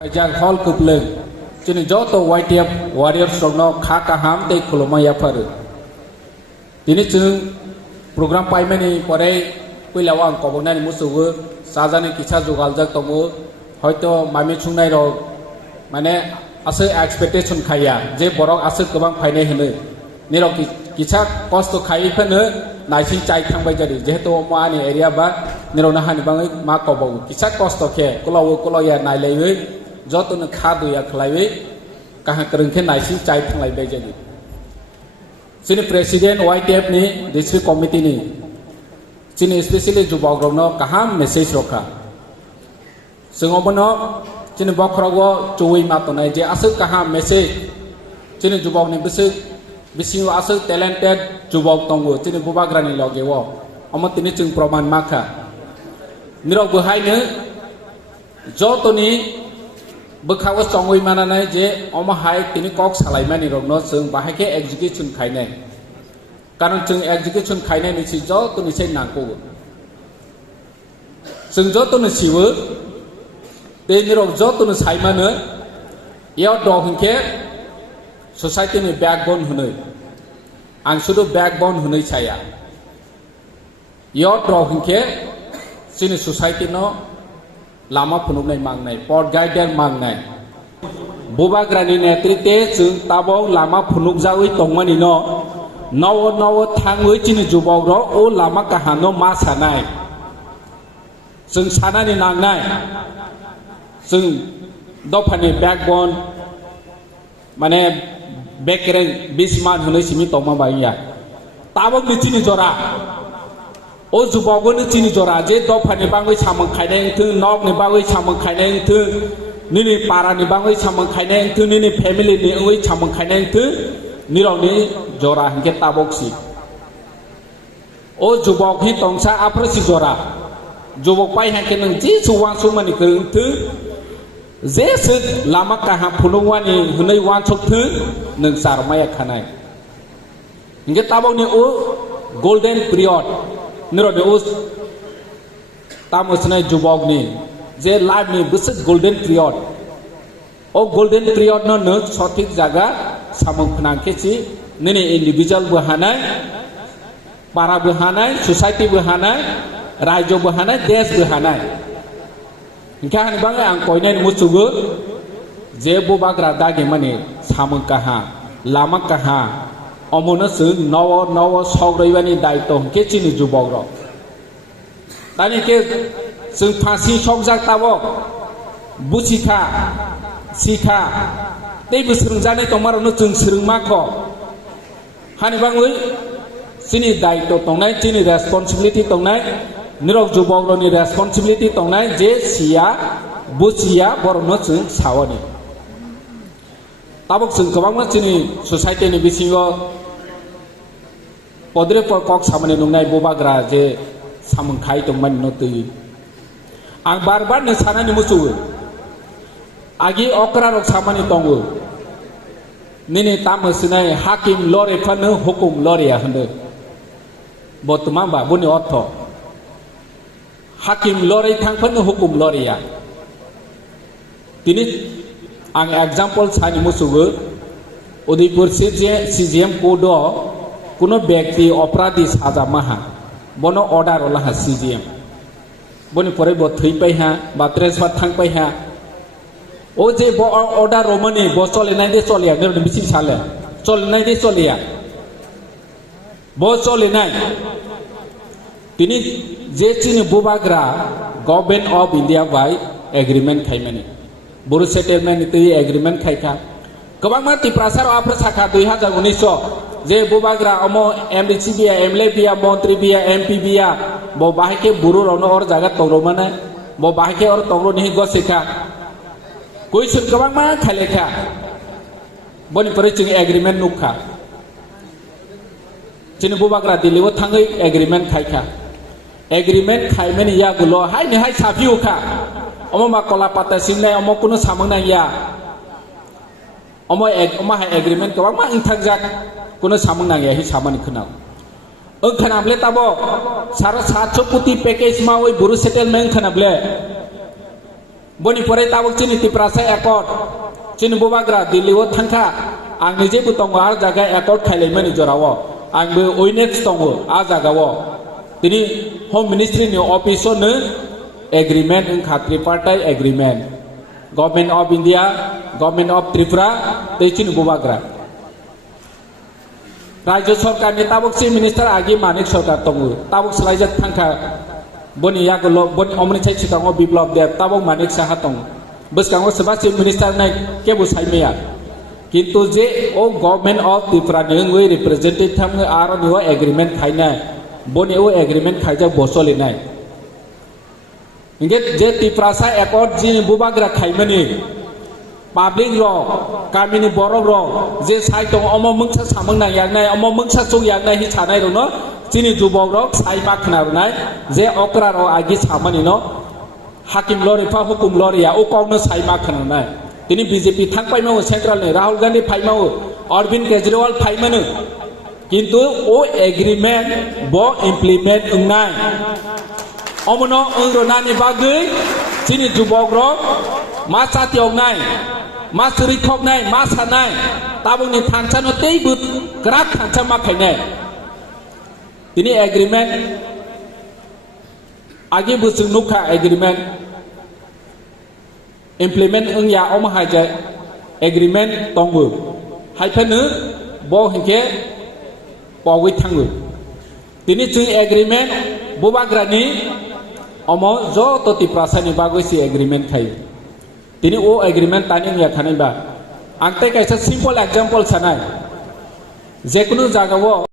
Jang hall kupleng, cini joto YTF warriors rogno khaka ham te khuloma ya faru. Dini chung program paimani pore kuilawang kobonani musugu sajani kisah jogaljak tongo hoyto mami chungnai rog mane ase expectation khaya je borok ase gobang phainai hene nirok kisah kosto khai phane naising chai thangbai jadi jehetu ma ani area ba nirona hani bangai ma kobo kisah kosto khe koloya nailaiwe joto ne khadu ya khlaiwe kaha kerengkhe naising chai thanglai bai jadi sini president YTF ni district committee ni sini especially jubok rokno kaham message rokha singobono sini bokrogo chuwi matonai je asuk kaham message sini jubok ni bisingo asuk talented jubok tongo sini bubagrani logewo amo tini chung proman makha nirok buhaine joto ni bukhawo chongoi mananai je omo hai tini kok salaimani rokno chung bahake execution khainai karon chung execution khainai ni si joto ni sei nangko chung joto ni siwo te nirok joto ni saimano yo dog hingke society ni backbone hunoi ang sudu backbone hunoi saya yo dog hingke sini society no lama phunuknai mangnai port guider mangnai bubagrani netritwe chung tabok lama phunukjawi tongmani no nawo thangoi chini jubok ro o lama kahano ma sanai chung sanani nangnai chung dofani backbone mane bekreng bisman hunoi simi tongma baiya tabok ni chini jora o jubogo ni chini jora je dofani bangoi samang khainai thu nok ni bangoi samang khainai thu nini para ni bangoi samang khainai thu nini family ni oi samang khainai thu nirok ni jora hingke tabok si o jubok hi tongsa apre si jora jubok pai hangke nang ji suwang sumani kereng thu je sut lama kaha phunungwani hunai wan chok thu nang sarmaya khanai hingke tabok ni o golden period nirok ni o tamosnai jubok ni je life ni bisik golden period o golden period no no sothik jaga samung phnangke chi nini individual bo hanai para bo hanai society bo hanai rajyo bo hanai desh bo hanai hingka hani bangai ang koinai musugo je bo bagra dagi mani samung kaha lama kaha omono sung nawo sogribani daito hingke chini jubok ro tani ke sung phasi sogjak tabo busikha sikha teibo srungjani tongmarono chung srungmakho hani bangoi chini daito tongnai chini responsibility tongnai nirok jubokroni responsibility tongnai je siya busiya borono chung sawani tabok chung kwbangma chini society ni bisingo podre por kok samani nungnai bobagra je samung khai tongmani no tui ang barbar ni sanani musu agi okra rok samani tongo nini tamosinai hakim lore phane hukum lore ya hande botman ba buni otho hakim lore thang phane hukum lore ya tini ang example sani musu Udaipur CGM kodo kuno ব্যক্তি অপরাধী সাজা মাহা বনো order OLA হা CGM বনি পরে ব থই পাই হা বা transfer থাং পাই হা ও যে ব অর্ডার রমনি ব চলে নাই দে চলিয়া নে মিছি সালে চলে নাই দে চলিয়া ব চলে নাই তিনি যে চিনি বুবাগ্রা government of India by agreement খাইমানি বড় সেটেলমেন্ট তে এগ্রিমেন্ট খাইকা गोबां तिप्रासार आपरे साखा 2019 जे बुबाग्रा अमो MDC बिया MLA बिया मंत्री बिया MP बिया बो बाहेके बुरु रनो और जागा तोरो माने बो बाहेके और तोरो नि गसेखा कोई सुन गोबां मा खालेखा बनि परे चिं एग्रीमेंट नुखा चिन बुबाग्रा दिल्लीव थांगै एग्रीमेंट खाइखा एग्रीमेंट खाइमेनि या गुलो हाय नि हाय साफिउखा अमो मा कला पाता सिंनाय अमो कुनो सामंग नांगिया अमो हाय एग्रीमेंट गोबां मा इंथांजाक कुनो सामंग Nangia hi samani khna khनाबले Tabo 750 कोटी पैकेज मा ओइ बुरु settlement खनाबले boni pore tabuk chini Tipra sa accord chini bubagra Delhi o thangkha ang nije bu tongo ar jaga accord khailai mani jorawo ang bu oinex tongo a jaga wo tini home ministry ni office o ne agreement ungkha tripartite agreement government of India government of Tripura tei chini bubagra Rajya Sarkar ni tabuk chief minister agi manik sarkar tongo tabuk slaijak thangkha boni yagulo boni omni chai chitango biplop de tabuk manik saha tongo boskango soba chief minister nai kebu saimeya kintu je o government of Tripura ni ngoi representative thamnge aro ni o agreement khaina boni o agreement khaija bosoli nai inge je Tripura sa accord ji bubagra khaimani public law kamini borok rok je sai tong omo mungsa samang nang yang nai omo mungsa chung yang nai hi chanai ro no chini jubok rok sai ma khna ro nai je okra ro agi samani no hakim lori fa hukum lori ya o kong no sai ma khna nai tini BJP thang pai mau central ni Rahul Gandhi phai mau Arvind Kejriwal phai manu kintu o agreement bo implement ungnai omono ungro nani bagui chini jubok rok ma chatiok nai ma suri khok nai ma sanai tabung ni thangcha no tei but krak thangcha ma khainai tini agreement agi busung nukha agreement implement ungya om haja agreement tongu haifanu bo hinke pawui thangu tini chung agreement bubagrani omo jo to Tipra ni bagoi si agreement khai tini o agreement tani ya khanai ba angte kaisa simple example sanai je kunu jagao